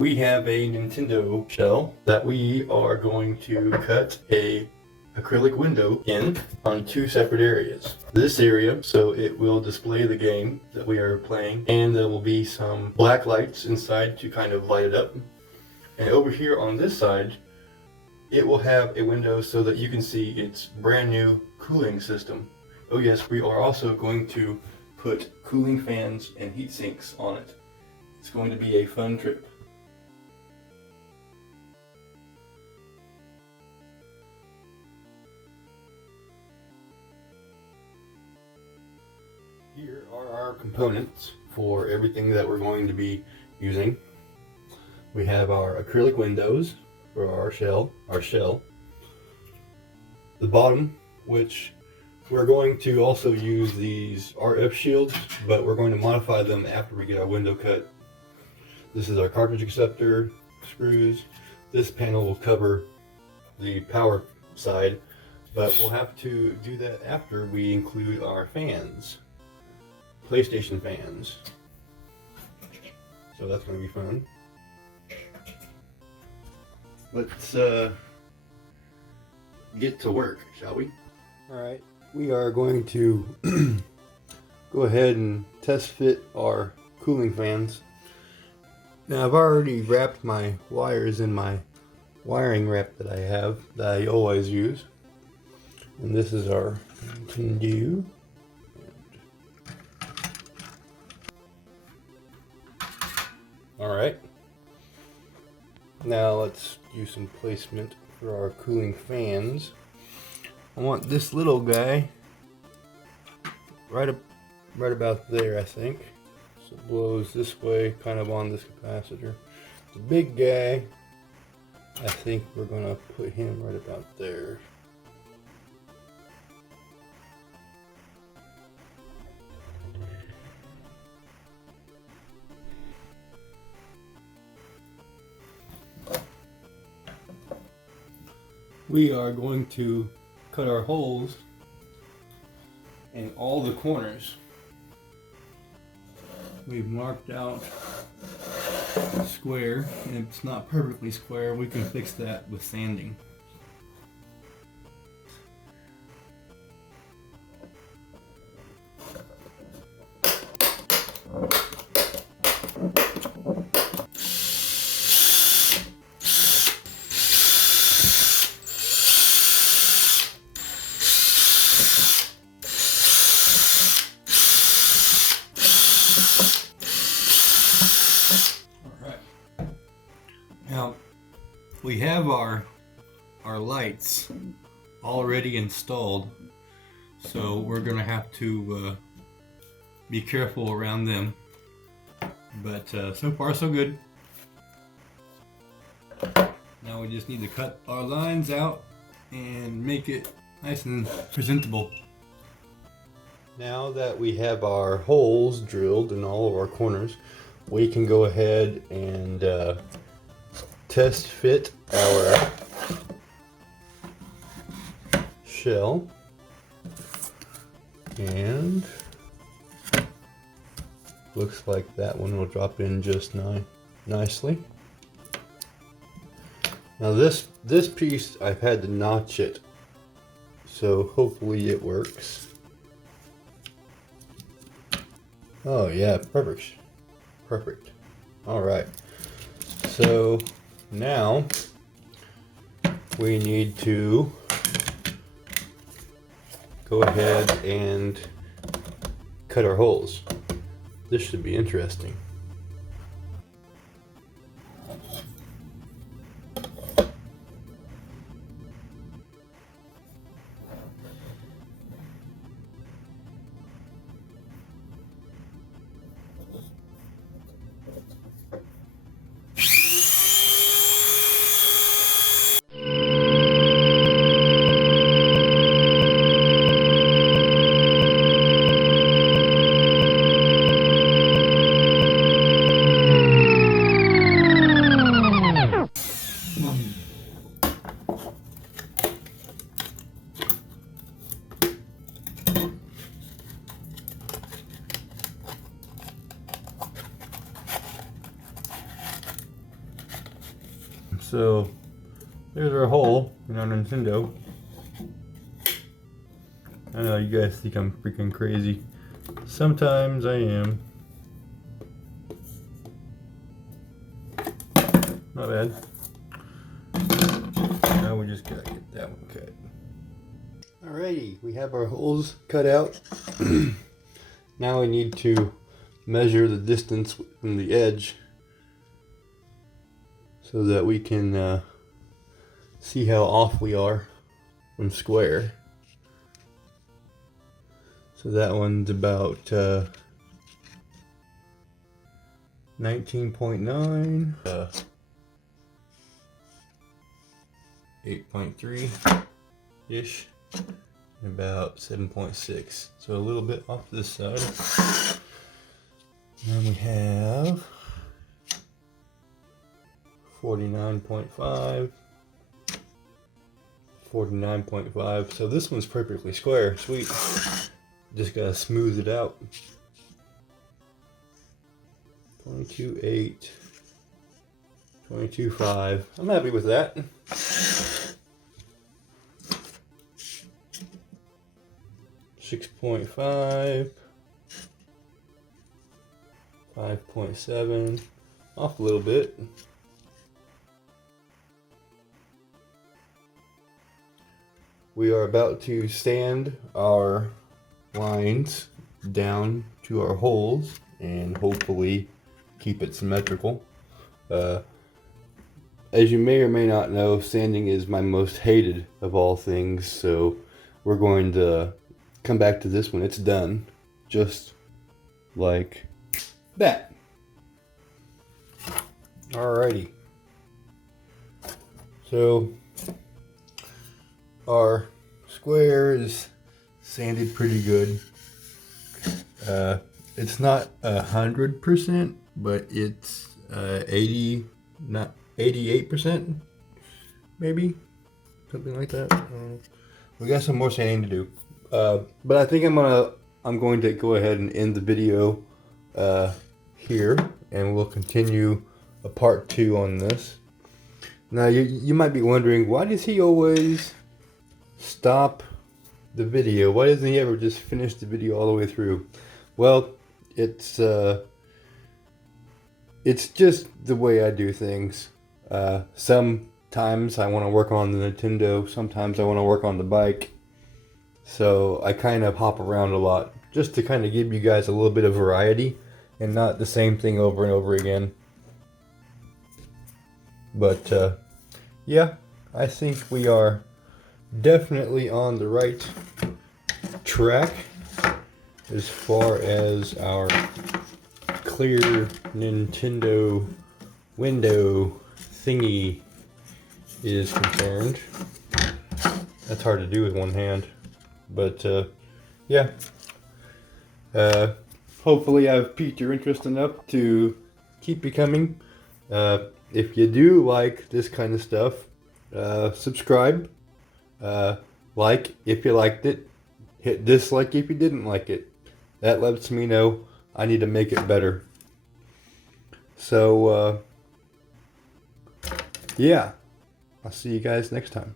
We have a Nintendo shell that we are going to cut a acrylic window in on two separate areas. This area, so it will display the game that we are playing, and there will be some black lights inside to kind of light it up. And over here on this side, it will have a window so that you can see its brand new cooling system. Oh yes, we are also going to put cooling fans and heat sinks on it. It's going to be a fun trip. Here are our components for everything that we're going to be using. We have our acrylic windows for our shell. The bottom, which we're going to also use these RF shields, but we're going to modify them after we get our window cut. This is our cartridge acceptor, screws. This panel will cover the power side, but we'll have to do that after we include our fans. PlayStation fans. So that's going to be fun. Let's get to work, shall we? Alright, we are going to go ahead and test fit our cooling fans. Now I've already wrapped my wires in my wiring wrap that I always use. And this is our Nintendo. Alright, now let's do some placement for our cooling fans. I want this little guy right about there, I think. So it blows this way, kind of on this capacitor. The big guy, I think we're going to put him right about there. We are going to cut our holes in all the corners. We've marked out square, and if it's not perfectly square, we can fix that with sanding. Now, we have our lights already installed, so we're going to have to be careful around them. But so far so good. Now we just need to cut our lines out and make it nice and presentable. Now that we have our holes drilled in all of our corners, we can go ahead and test fit our shell, and looks like that one will drop in just nicely. Now this piece, I've had to notch it, so hopefully it works. Oh yeah, perfect. All right, so now we need to go ahead and cut our holes. This should be interesting. So there's our hole in our Nintendo. I know you guys think I'm freaking crazy. Sometimes I am. Not bad. Now we just gotta get that one cut. Alrighty, we have our holes cut out. Now we need to measure the distance from the edge so that we can see how off we are from square. So that one's about 19.9, 8.3-ish, and about 7.6. So a little bit off this side. And then we have 49.5, 49.5. So this one's perfectly square. Sweet. Just gotta smooth it out. 22.8, 22.5. I'm happy with that. 6.5, 5.7, off a little bit. We are about to sand our lines down to our holes and hopefully keep it symmetrical. As you may or may not know, sanding is my most hated of all things, so we're going to come back to this when it's done, just like that. Alrighty. So our square is sanded pretty good. It's not 100%, but it's 88%, maybe something like that. We got some more sanding to do, but I think I'm going to go ahead and end the video here, and we'll continue a part 2 on this. Now you might be wondering, why does he always stop the video? Why doesn't he ever just finish the video all the way through? Well, it's just the way I do things. Sometimes I want to work on the Nintendo, sometimes I want to work on the bike. So I kind of hop around a lot, just to kind of give you guys a little bit of variety and not the same thing over and over again. But yeah, I think we are definitely on the right track as far as our clear Nintendo window thingy is concerned. That's hard to do with one hand, but yeah. Hopefully I've piqued your interest enough to keep you coming. If you do like this kind of stuff, subscribe, like if you liked it, hit dislike if you didn't like it. That lets me know I need to make it better. So yeah, I'll see you guys next time.